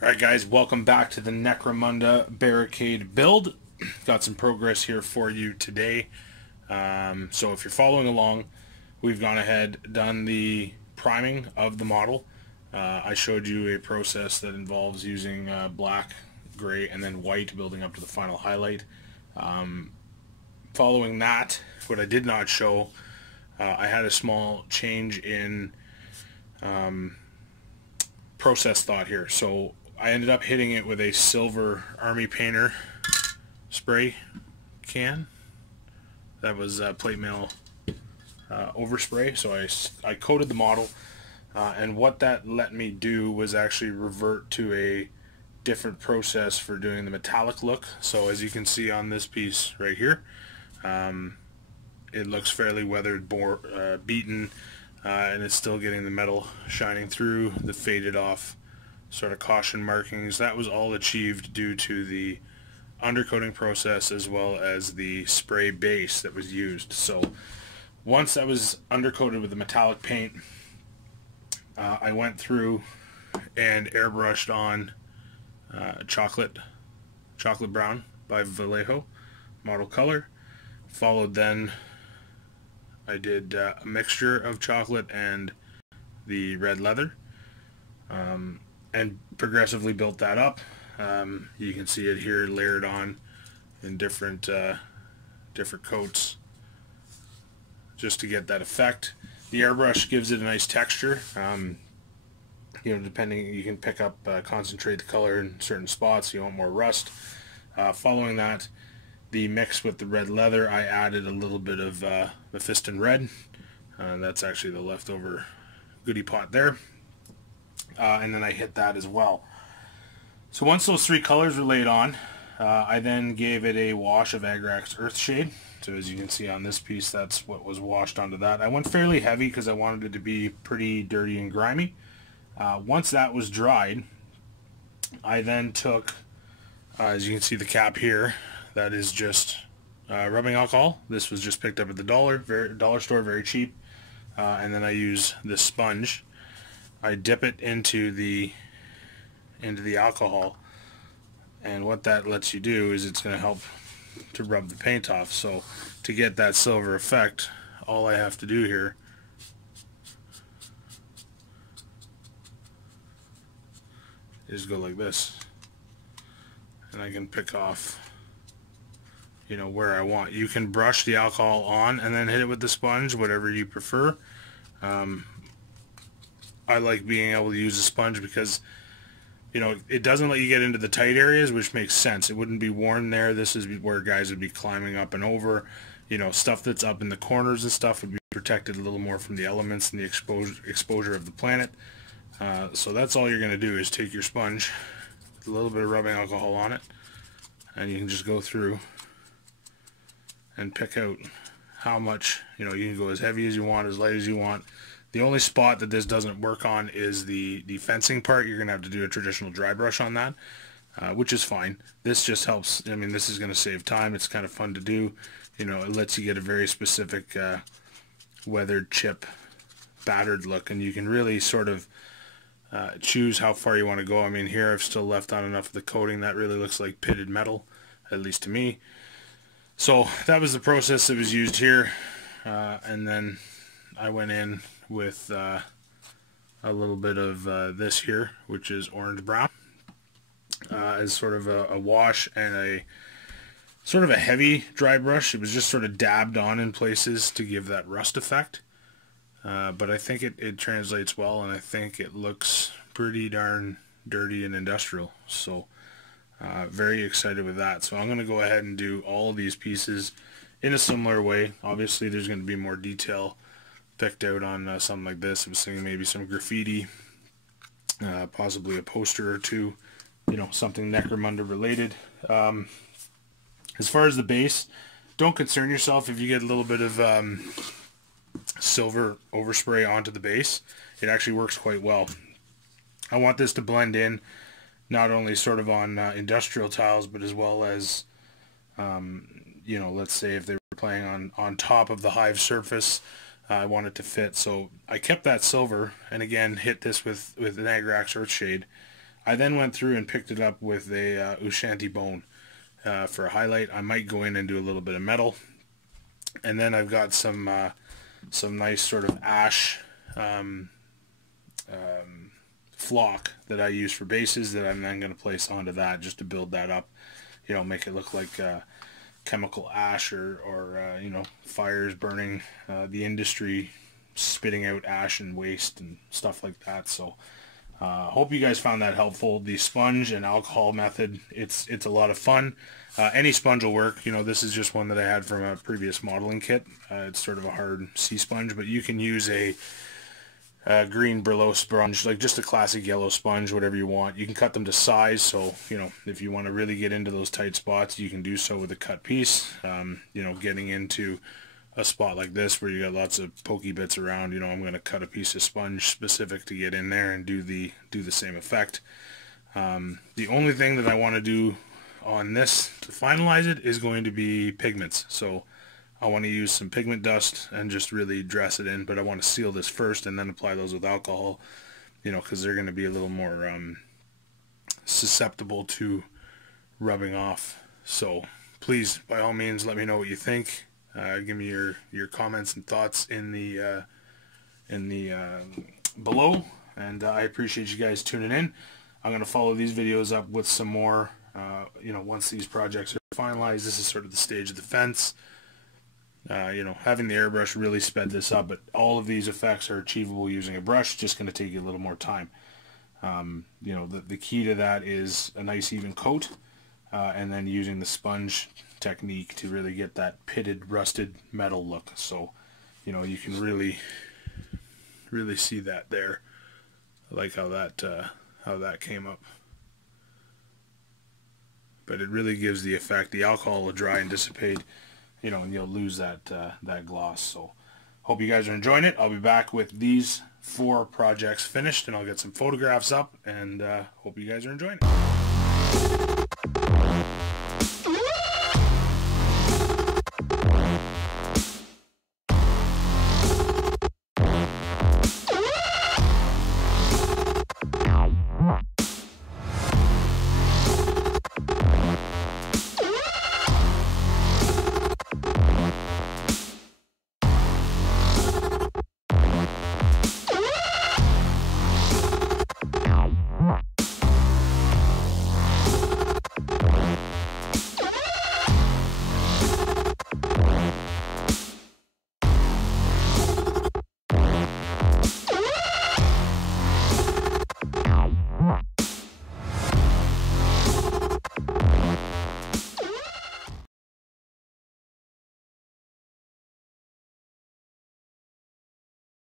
Alright guys, welcome back to the Necromunda Barricade build. Got some progress here for you today. So if you're following along, we've gone ahead, done the priming of the model. I showed you a process that involves using black, gray, and then white, building up to the final highlight. Following that, what I did not show, I had a small change in process thought here. So I ended up hitting it with a silver Army Painter spray can. That was plate mail overspray. So I coated the model, and what that let me do was actually revert to a different process for doing the metallic look. So as you can see on this piece right here, it looks fairly weathered, beaten, and it's still getting the metal shining through, the faded off sort of caution markings. That was all achieved due to the undercoating process as well as the spray base that was used. So once that was undercoated with the metallic paint, I went through and airbrushed on chocolate brown by Vallejo model color. Followed then I did a mixture of chocolate and the red leather, and progressively built that up. You can see it here layered on in different coats just to get that effect. The airbrush gives it a nice texture. You know, depending, you can pick up, concentrate the color in certain spots. You want more rust. Following that, the mix with the red leather, I added a little bit of Mephiston red. That's actually the leftover goodie pot there. And then I hit that as well. So once those three colors were laid on, I then gave it a wash of Agrax Earthshade. So as you can see on this piece, that's what was washed onto that. I went fairly heavy because I wanted it to be pretty dirty and grimy. Once that was dried, I then took, as you can see the cap here, that is just rubbing alcohol. This was just picked up at the dollar store, very cheap. And then I use this sponge. I dip it into the alcohol, and what that lets you do is it's going to help to rub the paint off. So to get that silver effect, all I have to do here is go like this, and I can pick off, you know, where I want. You can brush the alcohol on and then hit it with the sponge, whatever you prefer. I like being able to use a sponge because, you know, it doesn't let you get into the tight areas, which makes sense. It wouldn't be worn there. This is where guys would be climbing up and over. You know, stuff that's up in the corners and stuff would be protected a little more from the elements and the exposure of the planet. So that's all you're going to do is take your sponge with a little bit of rubbing alcohol on it, and you can just go through and pick out how much. You know, you can go as heavy as you want, as light as you want. The only spot that this doesn't work on is the fencing part. You're going to have to do a traditional dry brush on that, which is fine. This just helps. I mean, this is going to save time. It's kind of fun to do. You know, it lets you get a very specific weathered, chip, battered look, and you can really sort of choose how far you want to go. I mean, here I've still left on enough of the coating that really looks like pitted metal, at least to me. So that was the process that was used here, and then I went in with a little bit of this here, which is orange brown, as sort of a wash and a sort of a heavy dry brush. It was just sort of dabbed on in places to give that rust effect, but I think it translates well, and I think it looks pretty darn dirty and industrial. So very excited with that. So I'm going to go ahead and do all of these pieces in a similar way. Obviously there's going to be more detail picked out on something like this. I was thinking maybe some graffiti, possibly a poster or two, you know, something Necromunda related. As far as the base, don't concern yourself if you get a little bit of silver overspray onto the base. It actually works quite well. I want this to blend in not only sort of on industrial tiles, but as well as, you know, let's say if they were playing on top of the hive surface, I want it to fit. So I kept that silver, and again hit this with an Agrax Earthshade. I then went through and picked it up with a Ushanti bone for a highlight. I might go in and do a little bit of metal. And then I've got some nice sort of ash flock that I use for bases that I'm then going to place onto that just to build that up, you know, make it look like chemical ash or you know, fires burning, the industry spitting out ash and waste and stuff like that. So hope you guys found that helpful. The sponge and alcohol method, it's a lot of fun. Any sponge will work. You know, this is just one that I had from a previous modeling kit. It's sort of a hard sea sponge, but you can use a green Brillo sponge, like just a classic yellow sponge, whatever you want. You can cut them to size, so you know, if you want to really get into those tight spots, you can do so with a cut piece. You know, getting into a spot like this where you got lots of pokey bits around, you know, I'm going to cut a piece of sponge specific to get in there and do the same effect. The only thing that I want to do on this to finalize it is going to be pigments. So I want to use some pigment dust and just really dress it in, but I want to seal this first and then apply those with alcohol, you know, because they're going to be a little more susceptible to rubbing off. So please, by all means, let me know what you think. Give me your comments and thoughts in the below, and I appreciate you guys tuning in. I'm going to follow these videos up with some more. You know, once these projects are finalized, this is sort of the stage of the fence. You know, having the airbrush really sped this up, but all of these effects are achievable using a brush. Just going to take you a little more time. You know, the key to that is a nice even coat, and then using the sponge technique to really get that pitted, rusted metal look. So, you know, you can really see that there. I like how that came up. But it really gives the effect. The alcohol will dry and dissipate, you know, and you'll lose that gloss. So hope you guys are enjoying it. I'll be back with these 4 projects finished, and I'll get some photographs up, and hope you guys are enjoying it.